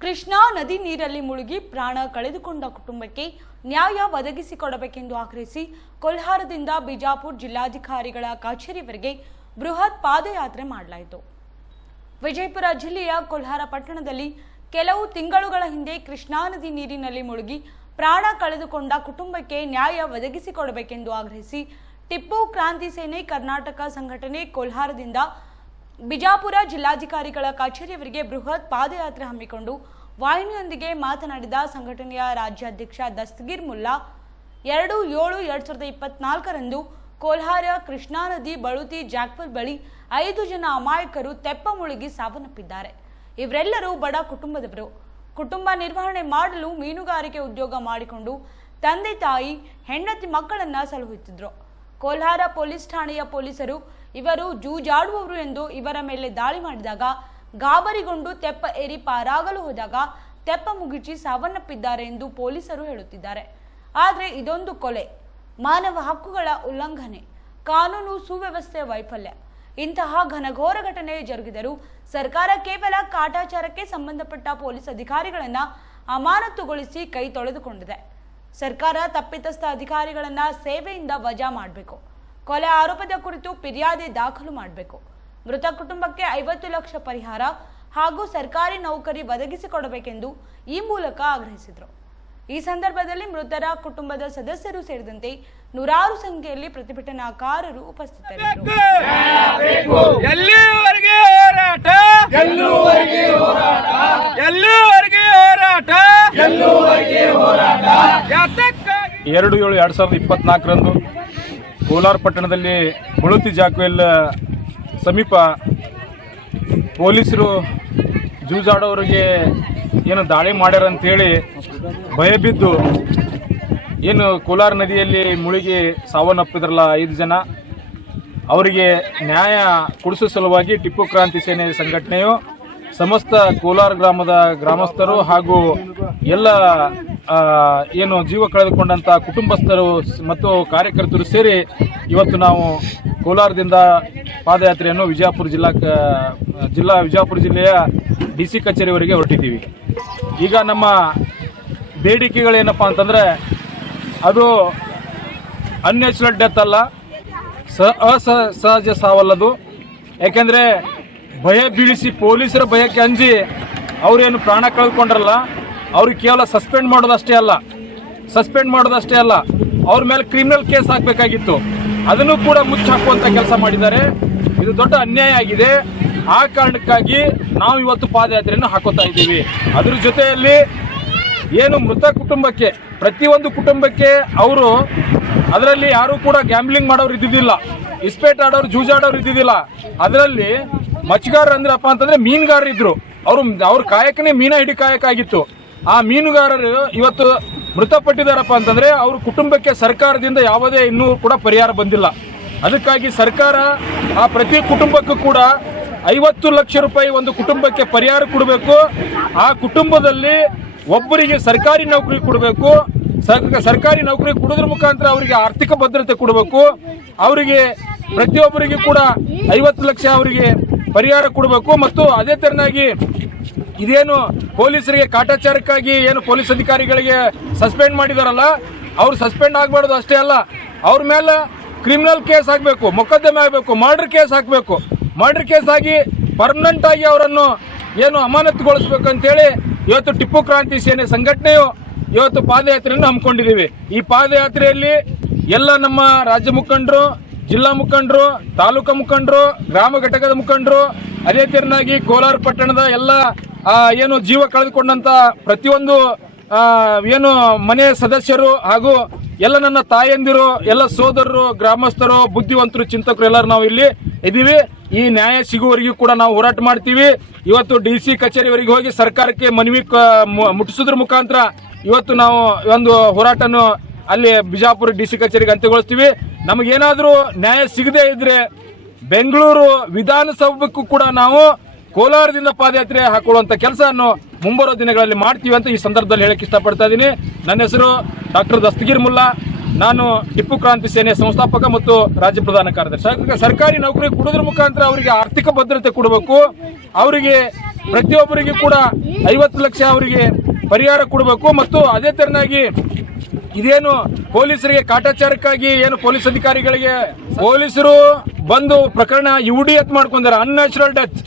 ಕೃಷ್ಣಾ ನದಿ ನೀರಲ್ಲಿ ಮುಳುಗಿ ಪ್ರಾಣ ಕಳೆದುಕೊಂಡ ಕುಟುಂಬಕ್ಕೆ ನ್ಯಾಯ ಒದಗಿಸಿಕೊಡಬೇಕೆಂದು ಆಗ್ರಹಿಸಿ ಕೊಲ್ಹಾರದಿಂದ ಬಿಜಾಪುರ್ ಜಿಲ್ಲಾಧಿಕಾರಿಗಳ ಕಚೇರಿವರೆಗೆ ಬೃಹತ್ ಪಾದಯಾತ್ರೆ ಮಾಡಲಾಯಿತು. ವಿಜಯಪುರ ಜಿಲ್ಲೆಯ ಕೊಲ್ಹಾರ ಪಟ್ಟಣದಲ್ಲಿ ಕೆಲವು ತಿಂಗಳುಗಳ ಹಿಂದೆ ಕೃಷ್ಣಾ ನದಿ ನೀರಿನಲ್ಲಿ ಮುಳುಗಿ ಪ್ರಾಣ ಕಳೆದುಕೊಂಡ ಕುಟುಂಬಕ್ಕೆ ನ್ಯಾಯ ಒದಗಿಸಿಕೊಡಬೇಕೆಂದು ಆಗ್ರಹಿಸಿ ಟಿಪ್ಪು ಕ್ರಾಂತಿ ಸೇನೆ ಕರ್ನಾಟಕ ಸಂಘಟನೆ ಕೊಲ್ಹಾರದಿಂದ ಬಿಜಾಪುರ ಜಿಲ್ಲಾಧಿಕಾರಿಗಳ ಕಚೇರಿಯವರಿಗೆ ಬೃಹತ್ ಪಾದಯಾತ್ರೆ ಹಮ್ಮಿಕೊಂಡು ವಾಹಿನಿಯೊಂದಿಗೆ ಮಾತನಾಡಿದ ಸಂಘಟನೆಯ ರಾಜ್ಯಾಧ್ಯಕ್ಷ ದಸ್ತಗೀರ್ ಮುಲ್ಲಾ, ಎರಡು ಏಳು ಎರಡ್ ಸಾವಿರದ ಇಪ್ಪತ್ನಾಲ್ಕರಂದು ಕೋಲ್ಹಾರ ಕೃಷ್ಣಾ ನದಿ ಬಳುತಿ ಜಾಕ್ಪುರ್ ಬಳಿ ಐದು ಜನ ಅಮಾಯಕರು ತೆಪ್ಪ ಮುಳುಗಿ ಸಾವನ್ನಪ್ಪಿದ್ದಾರೆ. ಇವರೆಲ್ಲರೂ ಬಡ ಕುಟುಂಬದವರು. ಕುಟುಂಬ ನಿರ್ವಹಣೆ ಮಾಡಲು ಮೀನುಗಾರಿಕೆ ಉದ್ಯೋಗ ಮಾಡಿಕೊಂಡು ತಂದೆ ತಾಯಿ, ಹೆಂಡತಿ ಮಕ್ಕಳನ್ನ ಸಲಹುತ್ತಿದ್ರು. ಕೋಲ್ಹಾರ ಪೊಲೀಸ್ ಠಾಣೆಯ ಪೊಲೀಸರು ಇವರು ಜೂಜಾಡುವವರು ಎಂದು ಇವರ ಮೇಲೆ ದಾಳಿ ಮಾಡಿದಾಗ ಗಾಬರಿಗೊಂಡು ತೆಪ್ಪ ಏರಿ ಪಾರಾಗಲು ಹೋದಾಗ ತೆಪ್ಪ ಮುಗಿಚಿ ಸಾವನ್ನಪ್ಪಿದ್ದಾರೆ ಎಂದು ಪೊಲೀಸರು ಹೇಳುತ್ತಿದ್ದಾರೆ. ಆದರೆ ಇದೊಂದು ಕೊಲೆ. ಮಾನವ ಹಕ್ಕುಗಳ ಉಲ್ಲಂಘನೆ, ಕಾನೂನು ಸುವ್ಯವಸ್ಥೆ ವೈಫಲ್ಯ. ಇಂತಹ ಘನಘೋರ ಘಟನೆ ಜರುಗಿದರೂ ಸರ್ಕಾರ ಕೇವಲ ಕಾಟಾಚಾರಕ್ಕೆ ಸಂಬಂಧಪಟ್ಟ ಪೊಲೀಸ್ ಅಧಿಕಾರಿಗಳನ್ನ ಅಮಾನತುಗೊಳಿಸಿ ಕೈ ತೊಳೆದುಕೊಂಡಿದೆ. ಸರ್ಕಾರ ತಪ್ಪಿತಸ್ಥ ಅಧಿಕಾರಿಗಳನ್ನ ಸೇವೆಯಿಂದ ವಜಾ ಮಾಡಬೇಕು. ಕೊಲೆ ಆರೋಪದ ಕುರಿತು ಫಿರ್ಯಾದಿ ದಾಖಲು ಮಾಡಬೇಕು. ಮೃತ ಕುಟುಂಬಕ್ಕೆ ಐವತ್ತು ಲಕ್ಷ ಪರಿಹಾರ ಹಾಗೂ ಸರ್ಕಾರಿ ನೌಕರಿ ಒದಗಿಸಿಕೊಡಬೇಕೆಂದು ಈ ಮೂಲಕ ಆಗ್ರಹಿಸಿದರು. ಈ ಸಂದರ್ಭದಲ್ಲಿ ಮೃತರ ಕುಟುಂಬದ ಸದಸ್ಯರು ಸೇರಿದಂತೆ ನೂರಾರು ಸಂಖ್ಯೆಯಲ್ಲಿ ಪ್ರತಿಭಟನಾಕಾರರು ಉಪಸ್ಥಿತರಿದ್ದರು. ಎಲ್ಲಿವರೆಗೆ ಹೋರಾಟ? ಗೆಲ್ಲುವರೆಗೆ ಹೋರಾಟ? ಎಲ್ಲಿವರೆಗೆ ಹೋರಾಟ? ಗೆಲ್ಲುವರೆಗೆ ಹೋರಾಟ? ಯಾತಕ್ಕಾಗಿ? ಎರಡು ಏಳು ಎರಡ್ ಸಾವಿರದ ಇಪ್ಪತ್ನಾಲ್ಕರಂದು ಕೋಲಾರ ಪಟ್ಟಣದಲ್ಲಿ ಮುಳುತಿ ಜಾಕ್ವೆಲ್ ಸಮೀಪ ಪೊಲೀಸರು ಜೂಜಾಡೋರಿಗೆ ಏನು ದಾಳಿ ಮಾಡ್ಯಾರ ಅಂತೇಳಿ ಭಯಬಿದ್ದು ಏನು ಕೋಲಾರ ನದಿಯಲ್ಲಿ ಮುಳುಗಿ ಸಾವನ್ನಪ್ಪಿದ್ರಲ್ಲ ಐದು ಜನ. ಅವರಿಗೆ ನ್ಯಾಯ ಕೊಡಿಸೋ ಸಲುವಾಗಿ ಟಿಪ್ಪು ಕ್ರಾಂತಿ ಸೇನೆ ಸಂಘಟನೆಯು ಸಮಸ್ತ ಕೋಲಾರ ಗ್ರಾಮದ ಗ್ರಾಮಸ್ಥರು ಹಾಗೂ ಎಲ್ಲ ಏನು ಜೀವ ಕಳೆದುಕೊಂಡಂತ ಕುಟುಂಬಸ್ಥರು ಮತ್ತು ಕಾರ್ಯಕರ್ತರು ಸೇರಿ ಇವತ್ತು ನಾವು ಕೋಲಾರದಿಂದ ಪಾದಯಾತ್ರೆಯನ್ನು ವಿಜಯಪುರ ಜಿಲ್ಲಾ ಜಿಲ್ಲಾ ವಿಜಯಪುರ ಜಿಲ್ಲೆಯ ಡಿ ಸಿ ಕಚೇರಿವರೆಗೆ ಹೊರಟಿದ್ದೀವಿ. ಈಗ ನಮ್ಮ ಬೇಡಿಕೆಗಳೇನಪ್ಪ ಅಂತಂದರೆ ಅದು ಅನ್ಯಾಚುರಲ್ ಡೆತ್ ಅಲ್ಲ, ಸ ಸಹಜ ಸಾವಲ್ಲದು. ಯಾಕೆಂದರೆ ಭಯ ಬೀಳಿಸಿ ಪೊಲೀಸರ ಭಯಕ್ಕೆ ಅಂಜಿ ಅವರೇನು ಪ್ರಾಣ ಕಳೆದುಕೊಂಡ್ರಲ್ಲ ಅವ್ರಿಗೆ ಕೇವಲ ಸಸ್ಪೆಂಡ್ ಮಾಡೋದಷ್ಟೇ ಅಲ್ಲ, ಸಸ್ಪೆಂಡ್ ಮಾಡೋದಷ್ಟೇ ಅಲ್ಲ, ಅವ್ರ ಮೇಲೆ ಕ್ರಿಮಿನಲ್ ಕೇಸ್ ಹಾಕಬೇಕಾಗಿತ್ತು. ಅದನ್ನು ಕೂಡ ಮುಚ್ಚಾಕುವಂತ ಕೆಲಸ ಮಾಡಿದ್ದಾರೆ. ಇದು ದೊಡ್ಡ ಅನ್ಯಾಯ ಆಗಿದೆ. ಆ ಕಾರಣಕ್ಕಾಗಿ ನಾವು ಇವತ್ತು ಪಾದಯಾತ್ರೆಯನ್ನು ಹಾಕೋತಾ ಇದ್ದೀವಿ. ಅದ್ರ ಜೊತೆಯಲ್ಲಿ ಏನು ಮೃತ ಕುಟುಂಬಕ್ಕೆ, ಪ್ರತಿಯೊಂದು ಕುಟುಂಬಕ್ಕೆ ಅವರು ಅದರಲ್ಲಿ ಯಾರು ಕೂಡ ಗ್ಯಾಂಬ್ಲಿಂಗ್ ಮಾಡೋರು ಇದ್ದಿದ್ದಿಲ್ಲ. ಇಸ್ಪೇಟ್ ಆಡೋರು, ಜೂಜಾಡೋರು ಇದ್ದಿದ್ದಿಲ್ಲ. ಅದರಲ್ಲಿ ಮಚ್ಗಾರ ಅಂದ್ರಪ್ಪ ಅಂತಂದ್ರೆ ಮೀನುಗಾರರು ಇದ್ರು ಅವರು, ಅವ್ರ ಕಾಯಕನೇ ಮೀನ ಹಿಡಿ ಕಾಯಕ ಆಗಿತ್ತು. ಆ ಮೀನುಗಾರರು ಇವತ್ತು ಮೃತಪಟ್ಟಿದಾರಪ್ಪ ಅಂತಂದ್ರೆ ಅವ್ರ ಕುಟುಂಬಕ್ಕೆ ಸರ್ಕಾರದಿಂದ ಯಾವುದೇ ಇನ್ನೂ ಕೂಡ ಪರಿಹಾರ ಬಂದಿಲ್ಲ. ಅದಕ್ಕಾಗಿ ಸರ್ಕಾರ ಆ ಪ್ರತಿ ಕುಟುಂಬಕ್ಕೂ ಕೂಡ ಐವತ್ತು ಲಕ್ಷ ರೂಪಾಯಿ ಒಂದು ಕುಟುಂಬಕ್ಕೆ ಪರಿಹಾರ ಕೊಡಬೇಕು. ಆ ಕುಟುಂಬದಲ್ಲಿ ಒಬ್ಬರಿಗೆ ಸರ್ಕಾರಿ ನೌಕರಿ ಕೊಡಬೇಕು. ಸರ್- ಸರ್ಕಾರಿ ನೌಕರಿ ಕೊಡೋದ್ರ ಮುಖಾಂತರ ಅವರಿಗೆ ಆರ್ಥಿಕ ಭದ್ರತೆ ಕೊಡಬೇಕು. ಅವರಿಗೆ ಪ್ರತಿಯೊಬ್ಬರಿಗೆ ಕೂಡ ಐವತ್ತು ಲಕ್ಷ ಅವರಿಗೆ ಪರಿಹಾರ ಕೊಡಬೇಕು. ಮತ್ತು ಅದೇ ತೆರನಾಗಿ ಇದೇನು ಪೊಲೀಸರಿಗೆ ಕಾಟಾಚಾರಕ್ಕಾಗಿ ಏನು ಪೊಲೀಸ್ ಅಧಿಕಾರಿಗಳಿಗೆ ಸಸ್ಪೆಂಡ್ ಮಾಡಿದಾರಲ್ಲ, ಅವ್ರು ಸಸ್ಪೆಂಡ್ ಆಗಬಾರ್ದು ಅಷ್ಟೇ ಅಲ್ಲ, ಅವ್ರ ಮೇಲೆ ಕ್ರಿಮಿನಲ್ ಕೇಸ್ ಆಗಬೇಕು ಮೊಕದ್ದಮೆ ಆಗಬೇಕು ಮರ್ಡರ್ ಕೇಸ್ ಹಾಕಬೇಕು. ಮರ್ಡರ್ ಕೇಸ್ ಆಗಿ ಪರ್ಮನೆಂಟ್ ಆಗಿ ಅವರನ್ನು ಏನು ಅಮಾನತುಗೊಳಿಸ್ಬೇಕಂತೇಳಿ ಇವತ್ತು ಟಿಪ್ಪು ಕ್ರಾಂತಿ ಸೇನೆ ಸಂಘಟನೆಯು ಇವತ್ತು ಪಾದಯಾತ್ರೆಯನ್ನು ಹಮ್ಮಿಕೊಂಡಿದ್ದೀವಿ. ಈ ಪಾದಯಾತ್ರೆಯಲ್ಲಿ ಎಲ್ಲ ನಮ್ಮ ರಾಜ್ಯ ಮುಖಂಡರು, ಜಿಲ್ಲಾ ಮುಖಂಡರು, ತಾಲೂಕು ಮುಖಂಡರು, ಗ್ರಾಮ ಘಟಕದ ಮುಖಂಡರು ಅದೇ ತೆರನಾಗಿ ಕೋಲಾರ ಪಟ್ಟಣದ ಎಲ್ಲ ಏನು ಜೀವ ಕಳೆದುಕೊಂಡಂತ ಪ್ರತಿಯೊಂದು ಏನು ಮನೆ ಸದಸ್ಯರು ಹಾಗೂ ಎಲ್ಲ ನನ್ನ ತಾಯಂದಿರು, ಎಲ್ಲ ಸೋದರರು, ಗ್ರಾಮಸ್ಥರು, ಬುದ್ಧಿವಂತರು, ಚಿಂತಕರು ಎಲ್ಲರೂ ನಾವು ಇಲ್ಲಿ ಇದ್ದೀವಿ ಈ ನ್ಯಾಯ ಸಿಗುವವರೆಗೂ ಕೂಡ ನಾವು ಹೋರಾಟ ಮಾಡ್ತೀವಿ. ಇವತ್ತು ಡಿ ಸಿ ಕಚೇರಿವರೆಗೆ ಹೋಗಿ ಸರ್ಕಾರಕ್ಕೆ ಮನವಿ ಮುಟ್ಟಿಸೋದ್ರ ಮುಖಾಂತರ ಇವತ್ತು ನಾವು ಒಂದು ಹೋರಾಟನು ಅಲ್ಲಿ ಬಿಜಾಪುರ ಡಿ ಸಿ ಕಚೇರಿಗೆ ಅಂತ್ಯಗೊಳಿಸ್ತೀವಿ. ನಮಗೇನಾದರೂ ನ್ಯಾಯ ಸಿಗದೇ ಇದ್ರೆ ಬೆಂಗಳೂರು ವಿಧಾನಸಭೆಗೂ ಕೂಡ ನಾವು ಕೋಲಾರದಿಂದ ಪಾದಯಾತ್ರೆ ಹಾಕೊಳ್ಳುವಂತ ಕೆಲಸವನ್ನು ಮುಂಬರುವ ದಿನಗಳಲ್ಲಿ ಮಾಡ್ತೀವಿ ಅಂತ ಈ ಸಂದರ್ಭದಲ್ಲಿ ಹೇಳಕ್ಕೆ ಇಷ್ಟಪಡ್ತಾ ಇದ್ದೀನಿ ನನ್ನ ಹೆಸರು ಡಾಕ್ಟರ್ ದಸ್ತಗಿರ್ ಮುಲ್ಲಾ. ನಾನು ಟಿಪ್ಪು ಕ್ರಾಂತಿ ಸೇನೆಯ ಸಂಸ್ಥಾಪಕ ಮತ್ತು ರಾಜ್ಯ ಪ್ರಧಾನ ಕಾರ್ಯದರ್ಶಿ. ಸರ್ಕಾರಿ ನೌಕರಿ ಕೊಡೋದ್ರ ಮುಖಾಂತರ ಅವರಿಗೆ ಆರ್ಥಿಕ ಭದ್ರತೆ ಕೊಡಬೇಕು. ಅವರಿಗೆ ಪ್ರತಿಯೊಬ್ಬರಿಗೂ ಕೂಡ ಐವತ್ತು ಲಕ್ಷ ಅವರಿಗೆ ಪರಿಹಾರ ಕೊಡಬೇಕು ಮತ್ತು ಅದೇ ತೆರನಾಗಿ ಇದೇನು ಪೊಲೀಸರಿಗೆ ಕಾಟಾಚಾರಕ್ಕಾಗಿ ಏನು ಪೊಲೀಸ್ ಅಧಿಕಾರಿಗಳಿಗೆ ಪೊಲೀಸರು ಬಂದು ಪ್ರಕರಣ ಯು ಡಿ ಎತ್ ಮಾಡ್ಕೊಂಡಿದ್ದಾರೆ ಅನ್ಯಾಚುರಲ್ ಡೆತ್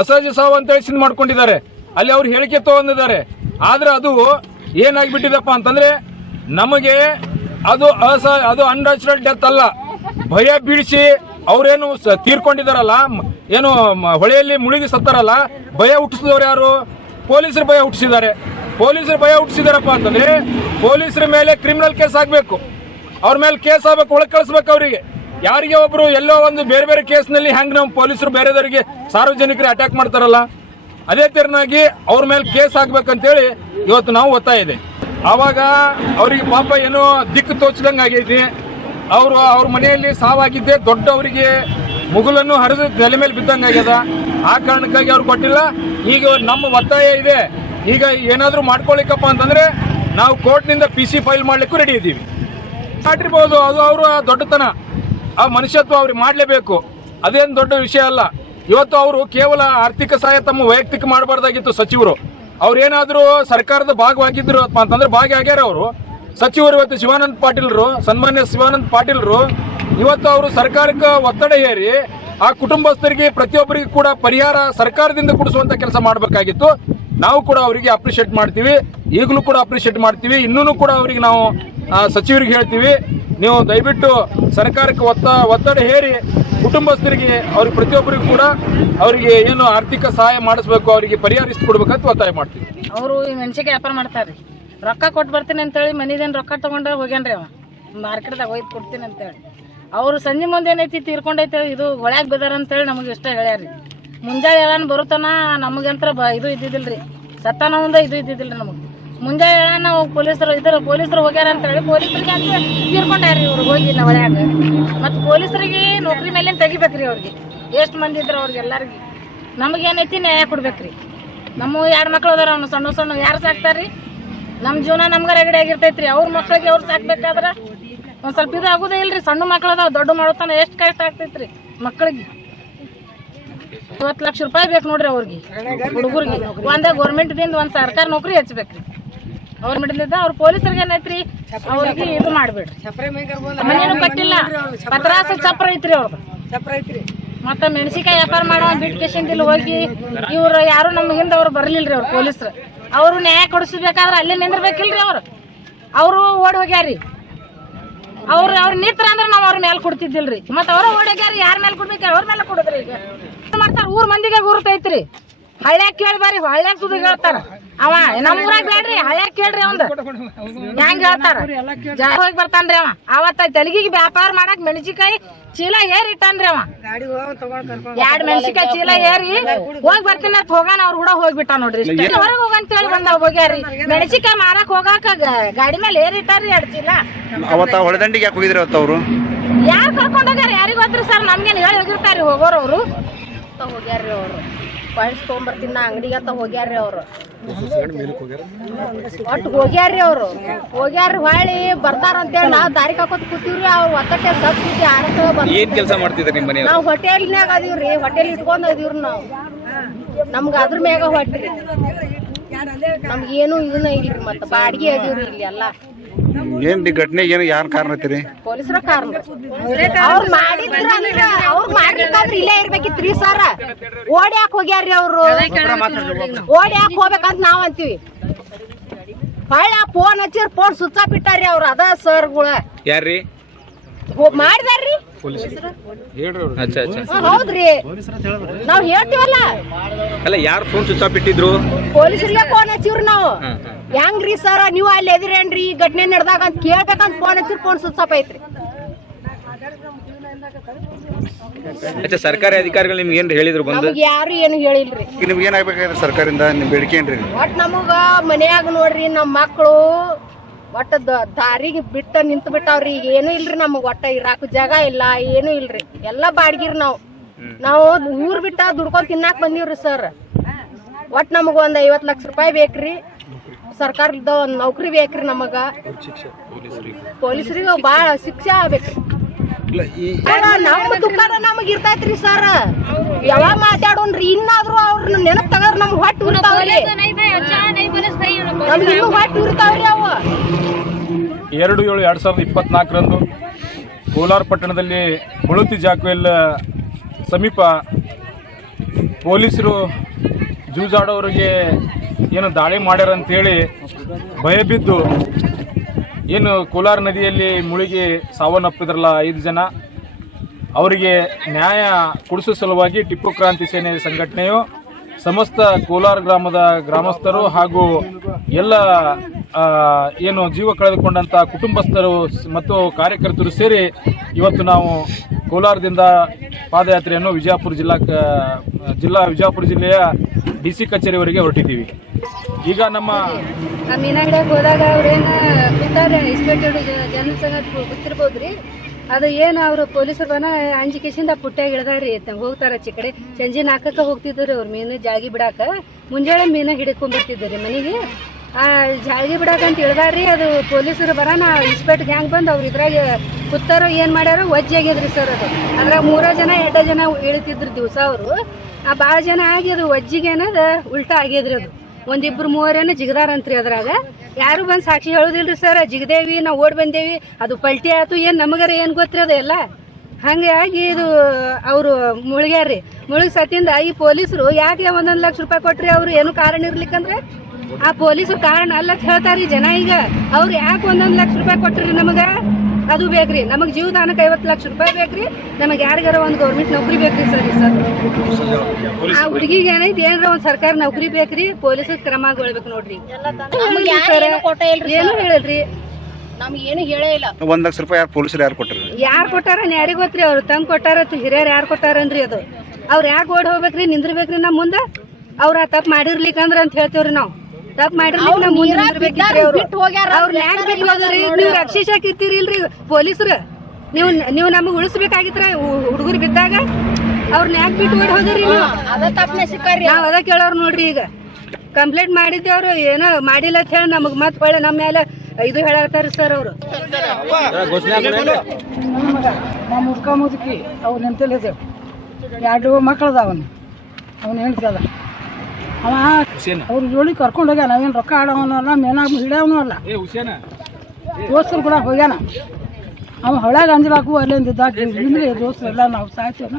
ಅಸಹಜ ಸಾವು ಅಂತ ಹೇಳಿ ಮಾಡ್ಕೊಂಡಿದ್ದಾರೆ. ಅಲ್ಲಿ ಅವ್ರು ಹೇಳಿಕೆ ತಗೊಂಡಿದ್ದಾರೆ. ಆದ್ರೆ ಅದು ಏನಾಗ್ಬಿಟ್ಟಿದೆಪ್ಪ ಅಂತಂದ್ರೆ ನಮಗೆ ಅದು ಅಸ, ಅದು ಅನ್ಯಾಚುರಲ್ ಡೆತ್ ಅಲ್ಲ. ಭಯ ಬೀಳಿಸಿ ಅವ್ರೇನು ತೀರ್ಕೊಂಡಿದಾರಲ್ಲ ಏನು ಹೊಳೆಯಲ್ಲಿ ಮುಳುಗಿ ಸತ್ತಾರಲ್ಲ, ಭಯ ಹುಟ್ಟಿಸಿದವ್ರು ಯಾರು? ಪೊಲೀಸರು ಭಯ ಹುಟ್ಟಿಸಿದ್ದಾರೆ. ಪೊಲೀಸರು ಭಯ ಹುಟ್ಟಿಸಿದಾರಪ್ಪ ಅಂತಂದ್ರೆ ಪೊಲೀಸರ ಮೇಲೆ ಕ್ರಿಮಿನಲ್ ಕೇಸ್ ಆಗಬೇಕು. ಅವ್ರ ಮೇಲೆ ಕೇಸ್ ಆಗ್ಬೇಕು, ಒಳಗೆ ಕಳಿಸ್ಬೇಕು ಅವರಿಗೆ. ಯಾರಿಗೆ ಒಬ್ರು ಎಲ್ಲೋ ಒಂದು ಬೇರೆ ಬೇರೆ ಕೇಸ್ನಲ್ಲಿ ಹೆಂಗೆ ನಾವು ಪೊಲೀಸರು ಬೇರೆದವರಿಗೆ ಸಾರ್ವಜನಿಕರಿಗೆ ಅಟ್ಯಾಕ್ ಮಾಡ್ತಾರಲ್ಲ? ಅದೇ ತೆರನಾಗಿ ಅವ್ರ ಮೇಲೆ ಕೇಸ್ ಆಗ್ಬೇಕಂತೇಳಿ ಇವತ್ತು ನಾವು ಒತ್ತಾಯ ಇದೆ. ಆವಾಗ ಅವರಿಗೆ ಪಾಪ ಏನೋ ದಿಕ್ಕು ತೋಚದಂಗೆ ಆಗೈತಿ. ಅವರು ಅವ್ರ ಮನೆಯಲ್ಲಿ ಸಾವಾಗಿದ್ದೆ ದೊಡ್ಡವರಿಗೆ ಮುಗುಲನ್ನು ಹರಿದು ತಲೆ ಮೇಲೆ ಬಿದ್ದಂಗೆ ಆಗ್ಯದ. ಆ ಕಾರಣಕ್ಕಾಗಿ ಅವ್ರು ಕೊಟ್ಟಿಲ್ಲ. ಈಗ ನಮ್ಮ ಒತ್ತಾಯ ಇದೆ. ಈಗ ಏನಾದರೂ ಮಾಡ್ಕೊಳಿಕಪ್ಪ ಅಂತಂದ್ರೆ ನಾವು ಕೋರ್ಟ್ನಿಂದ ಪಿ ಸಿ ಫೈಲ್ ಮಾಡಲಿಕ್ಕೂ ರೆಡಿ ಇದ್ದೀವಿ. ಮಾಡಿರ್ಬೋದು ಅದು ಅವರು ದೊಡ್ಡತನ. ಆ ಮನುಷ್ಯತ್ವ ಅವ್ರಿಗೆ ಮಾಡಲೇಬೇಕು. ಅದೇನು ದೊಡ್ಡ ವಿಷಯ ಅಲ್ಲ. ಇವತ್ತು ಅವರು ಕೇವಲ ಆರ್ಥಿಕ ಸಹಾಯ ತಮ್ಮ ವೈಯಕ್ತಿಕ ಮಾಡಬಾರ್ದಾಗಿತ್ತು ಸಚಿವರು. ಅವ್ರೇನಾದ್ರೂ ಸರ್ಕಾರದ ಭಾಗವಾಗಿದ್ರು ಅಪ್ಪ ಅಂತಂದ್ರೆ ಭಾಗಿ ಆಗ್ಯಾರ ಅವರು. ಸಚಿವರು ಇವತ್ತು ಶಿವಾನಂದ ಪಾಟೀಲ್ರು, ಸನ್ಮಾನ್ಯ ಶಿವಾನಂದ ಪಾಟೀಲ್ರು, ಇವತ್ತು ಅವರು ಸರ್ಕಾರಕ್ಕೆ ಒತ್ತಡ ಹೇರಿ, ಆ ಕುಟುಂಬಸ್ಥರಿಗೆ ಪ್ರತಿಯೊಬ್ಬರಿಗೂ ಕೂಡ ಪರಿಹಾರ ಸರ್ಕಾರದಿಂದ ಕೊಡಿಸುವಂತ ಕೆಲಸ ಮಾಡಬೇಕಾಗಿತ್ತು. ನಾವು ಕೂಡ ಅವರಿಗೆ ಅಪ್ರಿಷಿಯೇಟ್ ಮಾಡ್ತೀವಿ. ಈಗಲೂ ಕೂಡ ಅಪ್ರಿಷಿಯೇಟ್ ಮಾಡ್ತೀವಿ. ಇನ್ನೂ ಕೂಡ ಅವರಿಗೆ ನಾವು ಸಚಿವರಿಗೆ ಹೇಳ್ತೀವಿ. ನೀವು ದಯವಿಟ್ಟು ಸರ್ಕಾರಕ್ಕೆ ಒತ್ತ ಒತ್ತಡ ಹೇರಿ, ಕುಟುಂಬಸ್ಥರಿಗೆ, ಅವ್ರಿಗೆ ಪ್ರತಿಯೊಬ್ಬರಿಗೂ ಕೂಡ ಅವರಿಗೆ ಏನು ಆರ್ಥಿಕ ಸಹಾಯ ಮಾಡಿಸ್ಬೇಕು, ಅವರಿಗೆ ಪರಿಹಾರ ಇಷ್ಟು ಕೊಡ್ಬೇಕಂತ ಒತ್ತಾಯ ಮಾಡ್ತೀವಿ. ಅವರು ಮೆಣಸಿಗೆ ವ್ಯಾಪಾರ ಮಾಡ್ತಾರೆ ರೊಕ್ಕ ಕೊಟ್ಟು ಬರ್ತೀನಿ ಅಂತೇಳಿ ಮನಿದೇನು ರೊಕ್ಕ ತೊಗೊಂಡ್ರೆ ಹೋಗ್ಯಾನ್ರಿ ಅವ. ಮಾರ್ಕೆಟ್ದಾಗ ಒಯ್ದು ಕೊಡ್ತೀನಿ ಅಂತೇಳಿ. ಅವರು ಸಂಜೆ ಮುಂದೆ ಏನೈತಿ ತೀರ್ಕೊಂಡೈತೆ, ಇದು ಒಳಗೆ ಬಿದಾರ ಅಂತೇಳಿ ನಮಗೆ ಇಷ್ಟ ಹೇಳ್ಯಾರಿ ಮುಂಜಾನೆ ಹೇಳಾನ ಬರುತ್ತಾನ, ನಮಗಂತ್ರ ಬ ಇದು ಇದ್ದಿದ್ದಿಲ್ರಿ. ಸತ್ತಾನ ಮುಂದೆ ಇದು ಇದ್ದಿದ್ದಿಲ್ರಿ ನಮಗೆ. ಮುಂಜಾನೆ ಹೇಳೋಣ ನಾವು ಪೊಲೀಸರು ಇದ್ರ ಪೊಲೀಸರು ಹೋಗ್ಯಾರ ಅಂತೇಳಿ ಪೊಲೀಸರಿಗೆ ಅಂತ ತೀರ್ಕೊಂಡ್ಯಾರಿ ಇವ್ರಿಗೆ ಹೋಗಿ ನಾವು ಒಳ್ಯಾಗ ಮತ್ತು ಪೊಲೀಸರಿಗೆ ನೌಕರಿ ಮೇಲೆ ತೆಗಿಬೇಕ್ರಿ ಅವ್ರಿಗೆ. ಎಷ್ಟು ಮಂದಿ ಇದ್ರ ಅವ್ರಿಗೆ ಎಲ್ಲರಿಗೆ. ನಮಗೇನೈತಿ ನ್ಯಾಯ ಕೊಡ್ಬೇಕ್ರಿ. ನಮ್ಮ ಎರಡು ಮಕ್ಳು ಅದಾರ ಅವ್ನು, ಸಣ್ಣ ಸಣ್ಣ ಯಾರು ಸಾಕ್ತಾರ್ರಿ? ನಮ್ಮ ಜೀವನ ನಮ್ಗೆ ರಗಡೆ ಆಗಿರ್ತೈತ್ರಿ. ಅವ್ರ ಮಕ್ಳಿಗೆ ಅವ್ರು ಸಾಕ್ಬೇಕಾದ್ರೆ ಒಂದು ಸ್ವಲ್ಪ ಇದು ಆಗೋದೇ ಇಲ್ರಿ. ಸಣ್ಣ ಮಕ್ಳು ಅದಾವ, ದೊಡ್ಡ ಮಾಡೋತನ ಎಷ್ಟು ಕಷ್ಟ ಆಗ್ತೈತ್ರಿ ಮಕ್ಳಿಗೆ. ಇವತ್ತು ಲಕ್ಷ ರೂಪಾಯಿ ಬೇಕು ನೋಡ್ರಿ ಅವ್ರಿಗೆ. ಹುಡುಗರಿಗೆ. ಒಂದೇ ಗೌರ್ಮೆಂಟ್ದಿಂದ ಒಂದು ಸರ್ಕಾರ ನೌಕರಿ ಹಚ್ಬೇಕ್ರಿ. ಗೌರ್ಮೆಂಟ್ದಿಂದ ಅವ್ರ ಪೊಲೀಸರಿಗೆ ಏನೈತ್ರಿ? ಅವ್ರಿಗೆ ಇದು ಮಾಡ್ಬೇಡ್ರಿ. ಮನೇನು ಕಟ್ಟಿಲ್ಲ. ಪತ್ರಾಸ ಚಪ್ರ ಐತ್ರಿ ಅವ್ರದ್ದು ಮತ್ತ ಮೆಣಸಿಕಾಯಿ ವ್ಯಾಪಾರ ಮಾಡೋ ಕೇಶನ್ ಇಲ್ಲಿ ಹೋಗಿ ಇವ್ರು ಯಾರು ನಮಗಿಂದ ಹಿಂದೆ ಅವ್ರು ಬರ್ಲಿಲ್ರಿ ಅವ್ರು ಪೊಲೀಸರು. ಅವರು ನ್ಯಾಯ ಕೊಡಿಸ್ಬೇಕಾದ್ರೆ ಅಲ್ಲೇ ನಿಂದಿರ್ಬೇಕಿಲ್ರಿ ಅವ್ರು. ಅವರು ಓಡಿ ಹೋಗ್ಯಾರಿ. ಅವ್ರು ಅವ್ರು ನಿತ್ರ ಅಂದ್ರೆ ನಾವು ಅವ್ರ ಮೇಲೆ ಕೊಡ್ತಿದ್ದಿಲ್ರಿ. ಮತ್ತೆ ಅವ್ರ ಓಡಿ ಹೋಗ್ಯಾರ ಯಾರ ಮೇಲೆ ಕೊಡ್ಬೇಕು ಅವ್ರ ಮೇಲೆ ಕೊಡುದ್ರಿ ಈಗ. ಮಾಡ್ತಾರ? ಊರ್ ಮಂದಿಗೆ ಗುರುತೈತ್ರಿ. ಹಳ್ಳ್ಯಾಗ ಕೇಳ್ಬಾರಿ ಹಳ್ಳ್ಯಾಗ ಸುದ್ದಿ ಹೇಳ್ತಾರ. ಅವ ನಮ್ಮ ಊರಾಗ ಬೇಡ್ರಿ ಹಳೆ ಕೇಳ್ರಿ ಅವಂದು. ಹೆಂಗ್ ಹೇಳ್ತಾರ? ಜಾ ಹೋಗಿ ಬರ್ತಾನ್ರಿ ಅವ. ಅವತ್ತ ತೆಲಗಿಗೆ ವ್ಯಾಪಾರ ಮಾಡಕ್ ಮೆಣಸಿಕಾಯಿ ಚೀಲ ಏರ್ ಇಟ್ಟಾನ್ರಿ ಅವ. ಎರಡ್ ಮೆಣಸಿಕಾಯಿ ಚೀಲ ಏರಿ ಹೋಗಿ ಬರ್ತೀನಿ ಅಂತ ಹೋಗಾನ ಅವ್ರ ಕೂಡ ಹೋಗ್ಬಿಟ್ಟ ನೋಡ್ರಿ. ಹೊರಗೆ ಹೋಗಂತ ಹೇಳಿ ಬಂದ ಹೋಗ್ಯಾರಿ. ಮೆಣಸಿಕಾಯಿ ಮಾರಕ್ ಹೋಗಾಕ ಗಾಡಿ ಮೇಲೆ ಏರಿ ಇಟ್ಟಾರ್ರಿ ಎರಡ್ ಚೀಲ. ಅವತ್ತ ಹೊಳೆದಂಡಿಗೆ ಯಾಕೆ ಹೋಗಿದ್ರಿ ಅವತ್ತ ಅವರು? ಯಾರ್ ಕರ್ಕೊಂಡ್ ಹೋಗ್ಯಾರ? ಯಾರಿಗ್ ಗೊತ್ತ್ರಿ ಸರ್? ನಮ್ಗೇನು ಹೇಳಿ ಹೋಗಿರ್ತಾರ ಹೋಗೋರು ಅವರು. ಹೋಗ್ಯಾರ್ರಿ ಅವರು. ಪಾಯಿಂಟ್ಸ್ ತೊಗೊಂಬರ್ತೀನಿ ನಾ ಅಂಗಡಿಗೆ ಅಂತ ಹೋಗ್ಯಾರ್ರಿ ಅವರು. ಒಟ್ಟು ಹೋಗ್ಯಾರ್ರಿ ಅವರು. ಹೋಗ್ಯಾರ್ರಿ ಹೊಳ್ಳಿ ಬರ್ತಾರಂತೇಳಿ ನಾವು ದಾರಿ ಕಾಕೋತ್ ಕೂತೀವ್ರಿ ಅವ್ರು ಒತ್ತಟ್ಟೆ ಸಬ್ ಸುದ್ದಿ ಆರಕ್ಕೆ ಏನ್ ಕೆಲಸ ಮಾಡ್ತಿದ್ರಿ ನಿಮ್ಮ ನಾವು ಹೋಟೆಲ್ನಾಗ ಅದೀವ್ರಿ ಹೋಟೆಲ್ ಇಟ್ಕೊಂಡ್ ಅದೀವ್ರಿ ನಾವು. ನಮ್ಗ ಅದ್ರ ಮ್ಯಾಗ ಹೊಟ್ರಿ. ನಮ್ಗೆ ಏನು ಇದನ್ನ ಇಲ್ರಿ ಮತ್ತೆ ಬಾಡಿಗೆ ಅದೀವ್ರಿ ಇಲ್ಲಿ ಎಲ್ಲ. ಏನ್ ಈ ಘಟನೆಗೆ ಏನು ಯಾರು ಕಾರಣ ಐತಿರಿ? ಪೊಲೀಸರ ಕಾರಣ. ಅವ್ರು ಮಾಡಿದ್ರ ಅವ್ರು ಮಾಡ್ಲಿಕ್ಕಂದ್ರ ಇಲ್ಲೇ ಇರ್ಬೇಕಿತ್ರಿ ಸರ್. ಓಡ್ಯಾಕ್ ಹೋಗ್ಯಾರ್ರಿ ಅವ್ರು? ಓಡ್ಯಾಕ್ ಹೋಗ್ಬೇಕಂತ ನಾವ್ ಅಂತೀವಿ. ಹೊಳ್ಳ ಫೋನ್ ಹಚ್ಚಿರ್ ಫೋನ್ ಸುತ್ತ ಬಿಟ್ಟಾರ್ರಿ ಅವ್ರು. ಅದ ಸರ್ಗಳ ಯಾರ್ರಿ? ಮಾಡಿದಾರ್ರಿ? ಅಚ್ಚಾ ಅಚ್ಚಾ. ಹೌದ್ರಿ. ನಾವ್ ಹೇಳ್ತೀವಲ್ಲ? ಅಲ್ಲ ಯಾರು ಫೋನ್ ಸ್ವಿಚ್ ಆಫ್ ಇಟ್ಟಿದ್ರು? ಪೊಲೀಸರಿಗೆ ಫೋನ್ ಹಚ್ಚಿವ್ರಿ ನಾವು. ಹೆಂಗ್ರಿ ಸರ್ ನೀವು ಅಲ್ಲಿ ಎದಿರೇನ್ರಿ? ಈ ಘಟನೆ ನಡೆದಾಗ ಅಂತ ಕೇಳ್ಬೇಕಂತ ಫೋನ್ ಹಚ್ಚಿರ್ ಫೋನ್ ಸುತ್ತ ಐತ್ರಿ. ಅಚ್ಚಾ ಸರ್ಕಾರಿ ಅಧಿಕಾರಿಗಳು ನಿಮ್ಗೆ ಏನ್ ಹೇಳಿದ್ರು ಬಂದು? ನಮ್ಗೆ ಯಾರು ಏನು ಹೇಳಿಲ್ರಿ. ನಿಮ್ಗೆ ಏನಾಗ್ಬೇಕಾಗಿದೆ ಸರ್ಕಾರದಿಂದ ನಿಮ್ ಬೇಡಿಕೆ ಏನ್ರಿ? ಒಟ್ ನಮಗ ಮನ್ಯಾಗ ನೋಡ್ರಿ ನಮ್ಮ ಮಕ್ಕಳು ಒಟ್ಟ ದಾರಿಗೆ ಬಿಟ್ಟ ನಿಂತು ಬಿಟ್ಟಾವ್ರಿ. ಈಗ ಏನು ಇಲ್ರಿ ನಮಗ್ ಒಟ್ಟ ಇರಾಕ ಜಾಗ ಇಲ್ಲ ಏನು ಇಲ್ರಿ. ಎಲ್ಲಾ ಬಾಡ್ಗಿರ್ ನಾವು. ನಾವು ಊರ್ ಬಿಟ್ಟ ದುಡ್ಕೊಂಡ್ ತಿನ್ನಾಕ್ ಬಂದೀವ್ರಿ ಸರ್. ಒಟ್ ನಮಗ ಒಂದ್ ಐವತ್ ಲಕ್ಷ ರೂಪಾಯಿ ಬೇಕ್ರಿ. ಸರ್ಕಾರದ ಒಂದ್ ನೌಕರಿ ಬೇಕ್ರಿ ನಮಗ. ಪೊಲೀಸರಿಗೆ ಬಾಳ ಶಿಕ್ಷೆ ಆಗ್ಬೇಕ್ರಿ. ನಮ್ಮ ದುಃಖದ ನಮಗ್ ಇರ್ತೈತ್ರಿ ಸರ್. ಯಾವಾಗ ಮಾತಾಡೋನ್ರಿ ಇನ್ನಾದ್ರೂ ಅವ್ರನ್ನ ನೆನಪ್ ತಗದ್ರ ನಮ್ಗೆ ಹೊಟ್ಟು ಉರ್ತಾವ್ರಿ. ನಮ್ಗ್ ಇನ್ನೂ ಹೊಟ್ಟು ಉರ್ತಾವ್ರಿ ಅವ. ಎರಡು ಏಳು ಎರಡು ಸಾವಿರದ ಇಪ್ಪತ್ನಾಲ್ಕರಂದು ಕೋಲಾರ ಪಟ್ಟಣದಲ್ಲಿ ಮುಳುತಿ ಜಾಕ್ವೆಲ್ ಸಮೀಪ ಪೊಲೀಸರು ಜೂಜಾಡೋರಿಗೆ ಏನು ದಾಳಿ ಮಾಡ್ಯಾರಂತೇಳಿ ಭಯ ಭಯಬಿದ್ದು ಏನು ಕೋಲಾರ ನದಿಯಲ್ಲಿ ಮುಳುಗಿ ಸಾವನ್ನಪ್ಪಿದ್ರಲ್ಲ ಐದು ಜನ, ಅವರಿಗೆ ನ್ಯಾಯ ಕೊಡಿಸೋ ಸಲುವಾಗಿ ಟಿಪ್ಪು ಕ್ರಾಂತಿ ಸೇನೆ ಸಂಘಟನೆಯು ಸಮಸ್ತ ಕೋಲಾರ ಗ್ರಾಮದ ಗ್ರಾಮಸ್ಥರು ಹಾಗೂ ಎಲ್ಲ ಏನು ಜೀವ ಕಳೆದುಕೊಂಡಂಥ ಕುಟುಂಬಸ್ಥರು ಮತ್ತು ಕಾರ್ಯಕರ್ತರು ಸೇರಿ ಇವತ್ತು ನಾವು ಕೋಲಾರದಿಂದ ಪಾದಯಾತ್ರೆಯನ್ನು ವಿಜಯಪುರ ಜಿಲ್ಲಾ ಜಿಲ್ಲಾ ವಿಜಯಪುರ ಜಿಲ್ಲೆಯ ಡಿ ಸಿ ಕಚೇರಿವರೆಗೆ ಹೊರಟಿದ್ದೀವಿ. ಈಗ ನಮ್ಮ ಹೋದಾಗ ಅದು ಏನು ಅವರು ಪೊಲೀಸರು ಬನ ಅಂಜಿಕೇಶಿಂದ ಪುಟ್ಟ್ಯಾಗ ಹಿಡ್ದಾರಿ ಹೋಗ್ತಾರ ಆಚೆ ಕಡೆ. ಸಂಜೆ ನಾಲ್ಕಕ್ಕೆ ಹೋಗ್ತಿದ್ರಿ ಅವ್ರು ಮೀನು ಜಾಗಿ ಬಿಡಾಕ. ಮುಂಜಾನೆ ಮೀನ ಹಿಡ್ಕೊಂಡ್ ಬರ್ತಿದ್ರಿ ಮನೆಗೆ. ಆ ಬಿಡಕ್ಕೆ ಬಿಡಾಕ ಅಂತ ಇಳ್ದಾರಿ ಅದು ಪೊಲೀಸರು ಬರೋಣ ಇನ್ಸ್ಪೆಕ್ಟರ್ ಗ್ಯಾಂಗ್ ಬಂದು ಅವ್ರು ಇದ್ರಾಗ ಕುತ್ತಾರೋ ಏನು ಮಾಡ್ಯಾರ, ವಜ್ಜಿ ಆಗ್ಯದ್ರಿ ಸರ್ ಅದು. ಅಂದ್ರೆ ಮೂರ ಜನ, ಎರಡ ಜನ ಇಳಿತಿದ್ರು ದಿವಸ ಅವರು. ಆ ಭಾಳ ಜನ ಆಗಿ ಅದು ವಜ್ಜಿಗೆ ಏನದ, ಉಲ್ಟಾ ಆಗ್ಯದ್ರಿ ಅದು. ಒಂದಿಬ್ರು ಮೂವರೇನು ಜಿಗದಾರಂತ್ರಿ ಅದ್ರಾಗ. ಯಾರು ಬಂದು ಸಾಕ್ಷಿ ಹೇಳೋದಿಲ್ರಿ ಸರ್, ಜಿಗದೇವಿ, ನಾವು ಓಡ್ ಬಂದೇವಿ, ಅದು ಪಲ್ಟಿ ಆಯ್ತು, ಏನು ನಮಗರ ಏನು ಗೊತ್ತ್ರಿ ಎಲ್ಲ? ಹಂಗಾಗಿ ಇದು ಅವರು ಮುಳುಗ್ಯಾರ್ರಿ. ಮುಳುಗಿ ಸತ್ತಿಂದ ಈ ಪೊಲೀಸರು ಯಾಕೆ ಒಂದೊಂದು ಲಕ್ಷ ರೂಪಾಯಿ ಕೊಟ್ರಿ ಅವರು, ಏನು ಕಾರಣ ಇರ್ಲಿಕ್ಕಂದ್ರೆ ಆ ಪೊಲೀಸರು ಕಾರಣ ಅಲ್ಲ ಹೇಳ್ತಾರೀ ಜನ. ಈಗ ಅವ್ರು ಯಾಕೆ ಒಂದೊಂದು ಲಕ್ಷ ರೂಪಾಯಿ ಕೊಟ್ರಿ ನಮಗೆ? ಅದು ಬೇಕ್ರಿ. ನಮಗೆ ಜೀವದಾನಕ್ಕೆ ಐವತ್ತು ಲಕ್ಷ ರೂಪಾಯಿ ಬೇಕ್ರಿ. ನಮಗೆ ಯಾರಿಗಾರ ಒಂದು ಗೌರ್ಮೆಂಟ್ ನೌಕರಿ ಬೇಕ್ರಿ ಸರ್ ಸರ್ ಆ ಹುಡುಗಿಗೆ ಏನೈತಿ? ಏನ್ರ ಒಂದು ಸರ್ಕಾರಿ ನೌಕರಿ ಬೇಕ್ರಿ. ಪೊಲೀಸರು ಕ್ರಮ ಗೊಳ್ಬೇಕು ನೋಡ್ರಿ. ನಮ್ಗ್ ಯಾರ್ ಸರ್, ಏನೂ ಏನು ಹೇಳಿದ್ರಿ? ಹೇಳಿಲ್ರಿ ನಮ್ಗ್ ಏನು ಹೇಳೇ ಇಲ್ಲ. ಒಂದ್ ಲಕ್ಷ ರೂಪಾಯಿ ಯಾರು ಪೊಲೀಸರು ಯಾರು ಕೊಟ್ಟರು ಯಾರ್ ಕೊಟ್ಟಾರ? ಯಾರಿಗೆ ಗೊತ್ತ್ರಿ? ಅವ್ರು ತಂದು ಕೊಟ್ಟಾರ ಹಿರಿಯರು ಯಾರು ಕೊಟ್ಟಾರನ್ರಿ ಅದು. ಅವ್ರು ಯಾಕೆ ಓಡ್ ಹೋಗ್ಬೇಕ್ರಿ? ನಿಂದ್ರಬೇಕ್ರಿ ನಮ್ ಮುಂದ? ಅವ್ರ ತಪ್ಪು ಮಾಡಿರ್ಲಿಕ್ಕಂದ್ರ ಅಂತ ಹೇಳ್ತೇವ್ರಿ ನಾವ್. ತಪ್ಪು ಮಾಡಿರ್ಲಿಕ್ಕೆ ಅವ್ರ್ ಮುಂದೆ ನೀರಾಗ್ ಅವ್ರು. ಬಿಟ್ಟು ಹೋಗ್ಯಾರ, ಅವ್ರ ಯಾಕೆ ಬಿಟ್ಟು ಹೋದ್ರಿ ನೀವು ರಕ್ಷಿಸಕ್ ಇರ್ತೀರಿಲ್ರಿ ಪೊಲೀಸರು. ನೀವು ನೀವು ನಮಗೆ ಉಳಿಸ್ಬೇಕಾಗಿತ್ರ ಹುಡುಗರು ಬಿದ್ದಾಗ ಅವ್ರನ್ನ ಯಾಕೆ ಬಿಟ್ಟು ಓಡಿ ಹೋದ್ರಿ ನೀವು. ಅದ ತಪ್ಪನೆ ಸಿಕ್ಕಾರಿ ನಾವ್ ಅದ ಕೇಳೋರ್ ನೋಡ್ರಿ ಈಗ. ಕಂಪ್ಲೇಂಟ್ ಮಾಡಿದ್ದೇವ್ರು ಏನೋ ಮಾಡಿಲ್ಲ ಅಂತ ಹೇಳಿ ನಮಗ್ ಮತ್ ಒಳ್ಳೆ ನಮ್ಮ ಮೇಲೆ ಇದು ಹೇಳತ್ತಾರ ಸರ್ ಅವರು. ನಮ್ಮ ಮುದ್ಕ ಮುದುಕಿ ಅವ್ನ ಎಂತಲ್ಲಿದ್ದೇವೆ ಎರಡು ಮಕ್ಕಳದ ಅವನು. ಅವನು ಹೇಳ್ತದ ಅವ ಅವ್ರ ಜೋಡಿ ಕರ್ಕೊಂಡು ಹೋಗ್ಯಾನ ನಾವೇನು ರೊಕ್ಕ ಆಡವನು ಅಲ್ಲ ಮೇನಾಗ ಹಿಡಿಯವನು ಅಲ್ಲ. ದೋಸ್ತರು ಕೂಡ ಹೋಗ್ಯಾನ. ಅವ ಹೊಳ್ಯಾಗ ಅಂಜಲಾಕು ಅಲ್ಲಿಂದ ಇದ್ದಾಗ ದೋಸ್ತರು ಎಲ್ಲ ನಾವು ಸಾಯ್ತೀವನ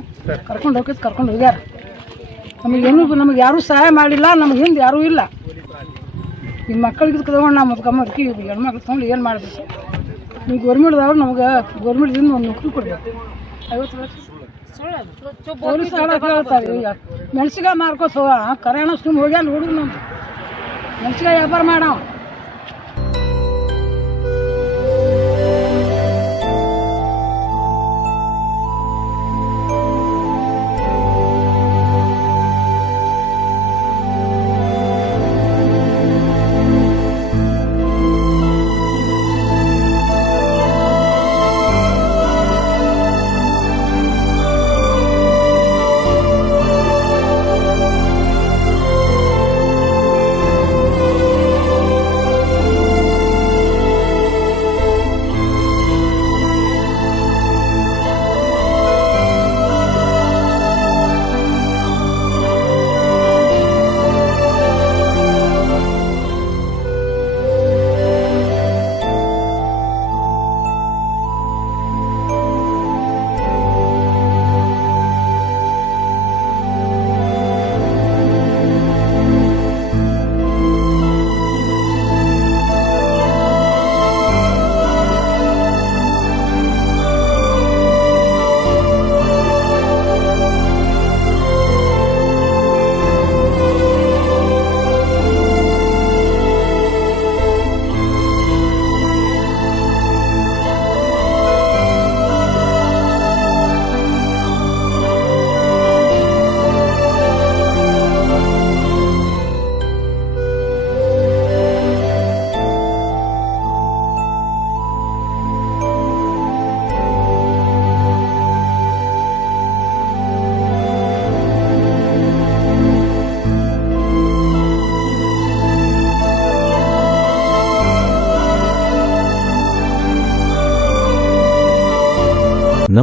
ಕರ್ಕೊಂಡು ಹೋಗಿದ್ ಕರ್ಕೊಂಡು ಹೋಗ್ಯಾರ. ನಮಗೇನು ನಮಗೆ ಯಾರೂ ಸಹಾಯ ಮಾಡಿಲ್ಲ ನಮ್ಗೆ ಹಿಂದೆ ಯಾರೂ ಇಲ್ಲ. ಈ ಮಕ್ಕಳಿಗೆ ತಗೊಂಡು ನಮ್ಮ ಮುದ್ಕ ಮುದುಕಿ ಹೆಣ್ಮಕ್ಳು ತೊಗೊಂಡು ಏನು ಮಾಡಬೇಕು? ನೀವು ಗೌರ್ಮೆಂಟ್ದವ್ರು ನಮ್ಗೆ ಗೌರ್ಮೆಂಟ್ದಿಂದ ಒಂದು ನೌಕರಿ ಕೊಡ್ಬೇಕು. ಐವತ್ತು ಲಕ್ಷ. ಪೊಲೀಸ್ ಮೆಣಸಿಕಾಯಿ ಮಾರ್ಕೋತ ಕರೆಯೋಣ ಸುಮ್ಮನೆ ಸುಮ್ಮ ಹೋಗ್ಯಾನ ಹುಡುಗ ನಮ್ಮ ಮೆಣಸಿಕಾಯಿ ವ್ಯಾಪಾರ ಮಾಡವ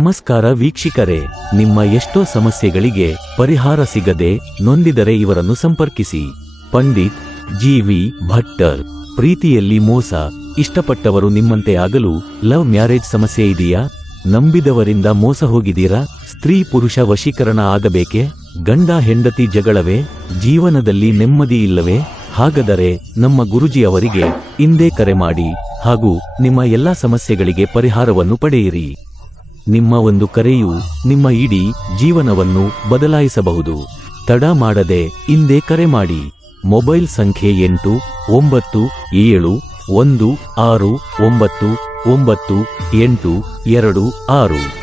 ನಮಸ್ಕಾರ ವೀಕ್ಷಕರೇ, ನಿಮ್ಮ ಎಷ್ಟೋ ಸಮಸ್ಯೆಗಳಿಗೆ ಪರಿಹಾರ ಸಿಗದೆ ನೊಂದಿದರೆ ಇವರನ್ನು ಸಂಪರ್ಕಿಸಿ. ಪಂಡಿತ್ ಜಿ.ವಿ. ಭಟ್ಟರ್, ಪ್ರೀತಿಯಲ್ಲಿ ಮೋಸ, ಇಷ್ಟಪಟ್ಟವರು ನಿಮ್ಮಂತೆ ಆಗಲು ಲವ್ ಮ್ಯಾರೇಜ್ ಸಮಸ್ಯೆ ಇದೆಯಾ? ನಂಬಿದವರಿಂದ ಮೋಸ ಹೋಗಿದ್ದೀರಾ? ಸ್ತ್ರೀ ಪುರುಷ ವಶೀಕರಣ ಆಗಬೇಕೆ? ಗಂಡ ಹೆಂಡತಿ ಜಗಳವೇ? ಜೀವನದಲ್ಲಿ ನೆಮ್ಮದಿ ಇಲ್ಲವೇ? ಹಾಗಾದರೆ ನಮ್ಮ ಗುರುಜಿ ಅವರಿಗೆ ಇಂದೇ ಕರೆ ಮಾಡಿ ಹಾಗೂ ನಿಮ್ಮ ಎಲ್ಲಾ ಸಮಸ್ಯೆಗಳಿಗೆ ಪರಿಹಾರವನ್ನು ಪಡೆಯಿರಿ. ನಿಮ್ಮ ಒಂದು ಕರೆಯು ನಿಮ್ಮ ಇಡೀ ಜೀವನವನ್ನು ಬದಲಾಯಿಸಬಹುದು. ತಡ ಮಾಡದೆ ಇಂದೇ ಕರೆ ಮಾಡಿ. ಮೊಬೈಲ್ ಸಂಖ್ಯೆ ಎಂಟು, ಒಂಬತ್ತು, ಏಳು, ಒಂದು, ಆರು, ಒಂಬತ್ತು ಒಂಬತ್ತು, ಎಂಟು, ಎರಡು, ಆರು.